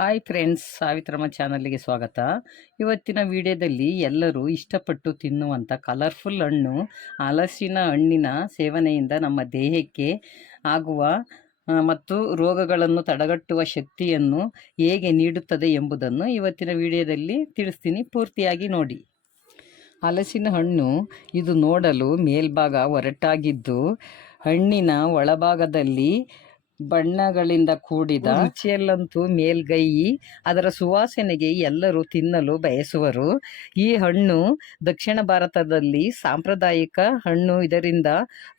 Hi friends, Savitramma ಚಾನಲ್ಗೆ ಸ್ವಾಗತ. ಇವತ್ತಿನ ವಿಡಿಯೋದಲ್ಲಿ ಎಲ್ಲರೂ ಇಷ್ಟಪಟ್ಟು ತಿನ್ನುವಂಥ ಕಲರ್ಫುಲ್ ಹಣ್ಣು ಹಲಸಿನ ಹಣ್ಣಿನ ಸೇವನೆಯಿಂದ ನಮ್ಮ ದೇಹಕ್ಕೆ ಆಗುವ ಮತ್ತು ರೋಗಗಳನ್ನು ತಡೆಗಟ್ಟುವ ಶಕ್ತಿಯನ್ನು ಹೇಗೆ ನೀಡುತ್ತದೆ ಎಂಬುದನ್ನು ಇವತ್ತಿನ ವಿಡಿಯೋದಲ್ಲಿ ತಿಳಿಸ್ತೀನಿ. ಪೂರ್ತಿಯಾಗಿ ನೋಡಿ. ಹಲಸಿನ ಹಣ್ಣು ಇದು ನೋಡಲು ಮೇಲ್ಭಾಗ ಒರಟಾಗಿದ್ದು ಹಣ್ಣಿನ ಒಳಭಾಗದಲ್ಲಿ ಬಣ್ಣಗಳಿಂದ ಕೂಡಿದ ರುಚಿಯಲ್ಲಂತೂ ಮೇಲ್ಗೈ. ಅದರ ಸುವಾಸನೆಗೆ ಎಲ್ಲರೂ ತಿನ್ನಲು ಬಯಸುವರು. ಈ ಹಣ್ಣು ದಕ್ಷಿಣ ಭಾರತದಲ್ಲಿ ಸಾಂಪ್ರದಾಯಿಕ ಹಣ್ಣು. ಇದರಿಂದ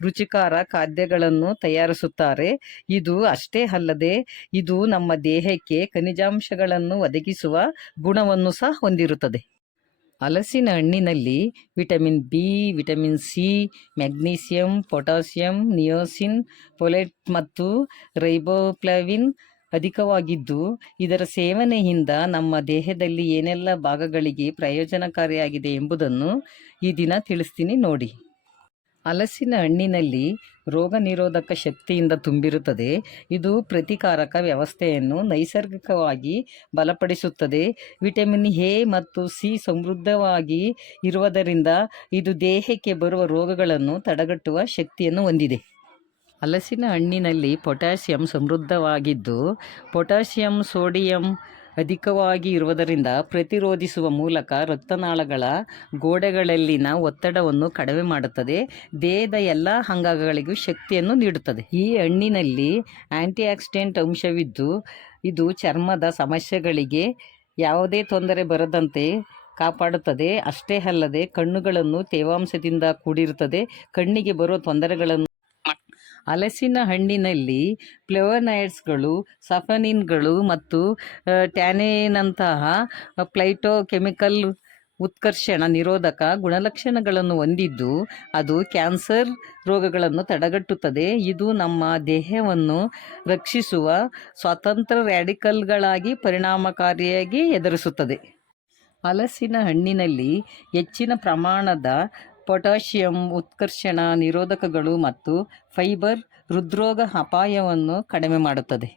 ರುಚಿಕರ ಖಾದ್ಯಗಳನ್ನು ತಯಾರಿಸುತ್ತಾರೆ. ಇದು ಅಷ್ಟೇ ಅಲ್ಲದೆ ಇದು ನಮ್ಮ ದೇಹಕ್ಕೆ ಖನಿಜಾಂಶಗಳನ್ನು ಒದಗಿಸುವ ಗುಣವನ್ನು ಸಹ ಹೊಂದಿರುತ್ತದೆ. ಹಲಸಿನ ಹಣ್ಣಿನಲ್ಲಿ vitamin B, vitamin C, magnesium, potassium, niacin, folate ಮತ್ತು ರೈಬೋಫ್ಲಾವಿನ್ ಅಧಿಕವಾಗಿದ್ದು ಇದರ ಸೇವನೆಯಿಂದ ನಮ್ಮ ದೇಹದಲ್ಲಿ ಏನೆಲ್ಲ ಭಾಗಗಳಿಗೆ ಪ್ರಯೋಜನಕಾರಿಯಾಗಿದೆ ಎಂಬುದನ್ನು ಈ ದಿನ ತಿಳಿಸ್ತೀನಿ ನೋಡಿ. ಹಲಸಿನ ಹಣ್ಣಿನಲ್ಲಿ ರೋಗ ನಿರೋಧಕ ಶಕ್ತಿಯಿಂದ ತುಂಬಿರುತ್ತದೆ. ಇದು ಪ್ರತಿಕಾರಕ ವ್ಯವಸ್ಥೆಯನ್ನು ನೈಸರ್ಗಿಕವಾಗಿ ಬಲಪಡಿಸುತ್ತದೆ. ವಿಟಮಿನ್ ಎ ಮತ್ತು ಸಿ ಸಮೃದ್ಧವಾಗಿ ಇರುವುದರಿಂದ ಇದು ದೇಹಕ್ಕೆ ಬರುವ ರೋಗಗಳನ್ನು ತಡೆಗಟ್ಟುವ ಶಕ್ತಿಯನ್ನು ಹೊಂದಿದೆ. ಹಲಸಿನ ಹಣ್ಣಿನಲ್ಲಿ ಪೊಟ್ಯಾಸಿಯಂ ಸಮೃದ್ಧವಾಗಿದ್ದು ಪೊಟ್ಯಾಸಿಯಂ ಸೋಡಿಯಂ ಅಧಿಕವಾಗಿ ಇರುವುದರಿಂದ ಪ್ರತಿರೋಧಿಸುವ ಮೂಲಕ ರಕ್ತನಾಳಗಳ ಗೋಡೆಗಳಲ್ಲಿನ ಒತ್ತಡವನ್ನು ಕಡಿಮೆ ಮಾಡುತ್ತದೆ. ದೇಹದ ಎಲ್ಲ ಅಂಗಗಳಿಗೂ ಶಕ್ತಿಯನ್ನು ನೀಡುತ್ತದೆ. ಈ ಹಣ್ಣಿನಲ್ಲಿ ಆಂಟಿಆಕ್ಸಿಡೆಂಟ್ ಅಂಶವಿದ್ದು ಇದು ಚರ್ಮದ ಸಮಸ್ಯೆಗಳಿಗೆ ಯಾವುದೇ ತೊಂದರೆ ಬರದಂತೆ ಕಾಪಾಡುತ್ತದೆ. ಅಷ್ಟೇ ಅಲ್ಲದೆ ಕಣ್ಣುಗಳನ್ನು ತೇವಾಂಶದಿಂದ ಕೂಡಿರುತ್ತದೆ. ಕಣ್ಣಿಗೆ ಬರುವ ತೊಂದರೆಗಳನ್ನು ಹಲಸಿನ ಹಣ್ಣಿನಲ್ಲಿ ಫ್ಲೇವನಾಯ್ಡ್ಸ್ಗಳು, ಸಫನಿನ್ಗಳು ಮತ್ತು ಟ್ಯಾನಿನ್ನಂತಹ ಫೈಟೋಕೆಮಿಕಲ್ ಉತ್ಕರ್ಷಣ ನಿರೋಧಕ ಗುಣಲಕ್ಷಣಗಳನ್ನು ಹೊಂದಿದ್ದು ಅದು ಕ್ಯಾನ್ಸರ್ ರೋಗಗಳನ್ನು ತಡೆಗಟ್ಟುತ್ತದೆ. ಇದು ನಮ್ಮ ದೇಹವನ್ನು ರಕ್ಷಿಸುವ ಸ್ವತಂತ್ರ ರ್ಯಾಡಿಕಲ್ಗಳಾಗಿ ಪರಿಣಾಮಕಾರಿಯಾಗಿ ಎದುರಿಸುತ್ತದೆ. ಹಲಸಿನ ಹಣ್ಣಿನಲ್ಲಿ ಹೆಚ್ಚಿನ ಪ್ರಮಾಣದ ಪೊಟ್ಯಾಷಿಯಂ ಉತ್ಕರ್ಷಣ ನಿರೋಧಕಗಳು ಮತ್ತು ಫೈಬರ್ ಹೃದ್ರೋಗ ಅಪಾಯವನ್ನು ಕಡಿಮೆ ಮಾಡುತ್ತದೆ.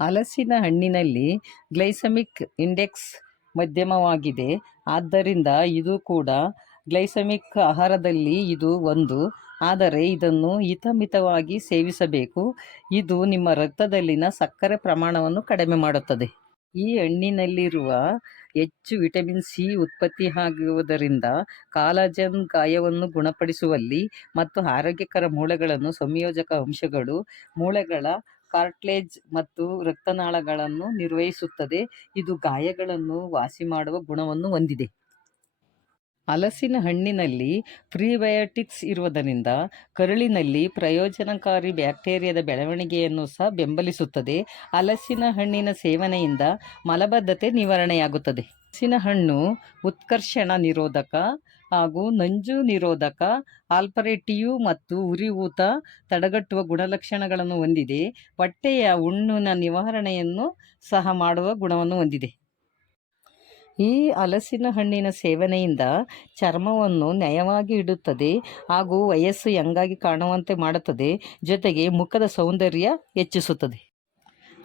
ಹಲಸಿನ ಹಣ್ಣಿನಲ್ಲಿ ಗ್ಲೈಸೆಮಿಕ್ ಇಂಡೆಕ್ಸ್ ಮಧ್ಯಮವಾಗಿದೆ. ಆದ್ದರಿಂದ ಇದು ಕೂಡ ಗ್ಲೈಸೆಮಿಕ್ ಆಹಾರದಲ್ಲಿ ಇದು ಒಂದು. ಆದರೆ ಇದನ್ನು ಹಿತಮಿತವಾಗಿ ಸೇವಿಸಬೇಕು. ಇದು ನಿಮ್ಮ ರಕ್ತದಲ್ಲಿನ ಸಕ್ಕರೆ ಪ್ರಮಾಣವನ್ನು ಕಡಿಮೆ ಮಾಡುತ್ತದೆ. ಈ ಹಣ್ಣಿನಲ್ಲಿರುವ ಹೆಚ್ಚು ವಿಟಮಿನ್ ಸಿ ಉತ್ಪತ್ತಿಯಾಗುವುದರಿಂದ ಕಾಲಜನ್ ಗಾಯವನ್ನು ಗುಣಪಡಿಸುವಲ್ಲಿ ಮತ್ತು ಆರೋಗ್ಯಕರ ಮೂಳೆಗಳನ್ನು ಸಂಯೋಜಕ ಅಂಶಗಳು ಮೂಳೆಗಳ ಕಾರ್ಟ್ಲೇಜ್ ಮತ್ತು ರಕ್ತನಾಳಗಳನ್ನು ನಿರ್ವಹಿಸುತ್ತದೆ. ಇದು ಗಾಯಗಳನ್ನು ವಾಸಿ ಮಾಡುವ ಗುಣವನ್ನು ಹೊಂದಿದೆ. ಹಲಸಿನ ಹಣ್ಣಿನಲ್ಲಿ ಪ್ರಿಬಯೋಟಿಕ್ಸ್ ಇರುವುದರಿಂದ ಕರುಳಿನಲ್ಲಿ ಪ್ರಯೋಜನಕಾರಿ ಬ್ಯಾಕ್ಟೀರಿಯಾದ ಬೆಳವಣಿಗೆಯನ್ನು ಸಹ ಬೆಂಬಲಿಸುತ್ತದೆ. ಹಲಸಿನ ಹಣ್ಣಿನ ಸೇವನೆಯಿಂದ ಮಲಬದ್ಧತೆ ನಿವಾರಣೆಯಾಗುತ್ತದೆ. ಹಲಸಿನ ಹಣ್ಣು ಉತ್ಕರ್ಷಣ ನಿರೋಧಕ ಹಾಗೂ ನಂಜು ನಿರೋಧಕ, ಆಲ್ಪರೇಟಿವ್ ಮತ್ತು ಉರಿಯೂತ ತಡೆಗಟ್ಟುವ ಗುಣಲಕ್ಷಣಗಳನ್ನು ಹೊಂದಿದೆ. ಹೊಟ್ಟೆಯ ಹುಣ್ಣಿನ ನಿವಾರಣೆಯನ್ನು ಸಹ ಮಾಡುವ ಗುಣವನ್ನು ಹೊಂದಿದೆ. ಈ ಹಲಸಿನ ಹಣ್ಣಿನ ಸೇವನೆಯಿಂದ ಚರ್ಮವನ್ನು ನಯವಾಗಿ ಇಡುತ್ತದೆ ಹಾಗೂ ವಯಸ್ಸು ಯಂಗಾಗಿ ಕಾಣುವಂತೆ ಮಾಡುತ್ತದೆ. ಜೊತೆಗೆ ಮುಖದ ಸೌಂದರ್ಯ ಹೆಚ್ಚಿಸುತ್ತದೆ.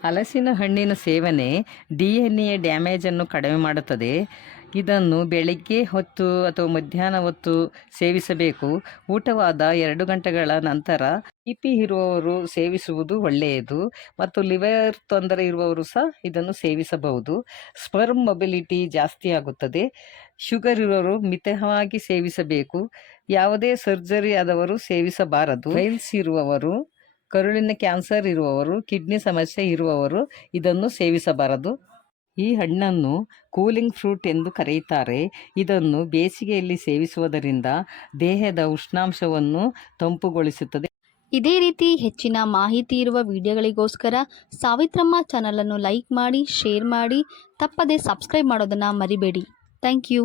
ಹಲಸಿನ ಹಣ್ಣಿನ ಸೇವನೆ DNA ಡ್ಯಾಮೇಜನ್ನು ಕಡಿಮೆ ಮಾಡುತ್ತದೆ. ಇದನ್ನು ಬೆಳಗ್ಗೆ ಹೊತ್ತು ಅಥವಾ ಮಧ್ಯಾಹ್ನ ಹೊತ್ತು ಸೇವಿಸಬೇಕು. ಊಟವಾದ 2 ಗಂಟೆಗಳ ನಂತರ BP ಇರುವವರು ಸೇವಿಸುವುದು ಒಳ್ಳೆಯದು ಮತ್ತು ಲಿವರ್ ತೊಂದರೆ ಇರುವವರು ಸಹ ಇದನ್ನು ಸೇವಿಸಬಹುದು. ಸ್ಪರ್ಮ್ ಮೊಬಿಲಿಟಿ ಜಾಸ್ತಿ ಆಗುತ್ತದೆ. ಶುಗರ್ ಇರುವವರು ಮಿತವಾಗಿ ಸೇವಿಸಬೇಕು. ಯಾವುದೇ ಸರ್ಜರಿ ಆದವರು ಸೇವಿಸಬಾರದು. ಪೈಲ್ಸ್ ಇರುವವರು, ಕರುಳಿನ ಕ್ಯಾನ್ಸರ್ ಇರುವವರು, ಕಿಡ್ನಿ ಸಮಸ್ಯೆ ಇರುವವರು ಇದನ್ನು ಸೇವಿಸಬಾರದು. ಈ ಹಣ್ಣನ್ನು ಕೂಲಿಂಗ್ ಫ್ರೂಟ್ ಎಂದು ಕರೆಯುತ್ತಾರೆ. ಇದನ್ನು ಬೇಸಿಗೆಯಲ್ಲಿ ಸೇವಿಸುವುದರಿಂದ ದೇಹದ ಉಷ್ಣಾಂಶವನ್ನು ತಂಪುಗೊಳಿಸುತ್ತದೆ. ಇದೇ ರೀತಿ ಹೆಚ್ಚಿನ ಮಾಹಿತಿ ಇರುವ ವಿಡಿಯೋಗಳಿಗೋಸ್ಕರ ಸಾವಿತ್ರಮ್ಮ ಚಾನಲನ್ನು ಲೈಕ್ ಮಾಡಿ, ಶೇರ್ ಮಾಡಿ, ತಪ್ಪದೆ ಸಬ್ಸ್ಕ್ರೈಬ್ ಮಾಡೋದನ್ನು ಮರಿಬೇಡಿ. Thank you.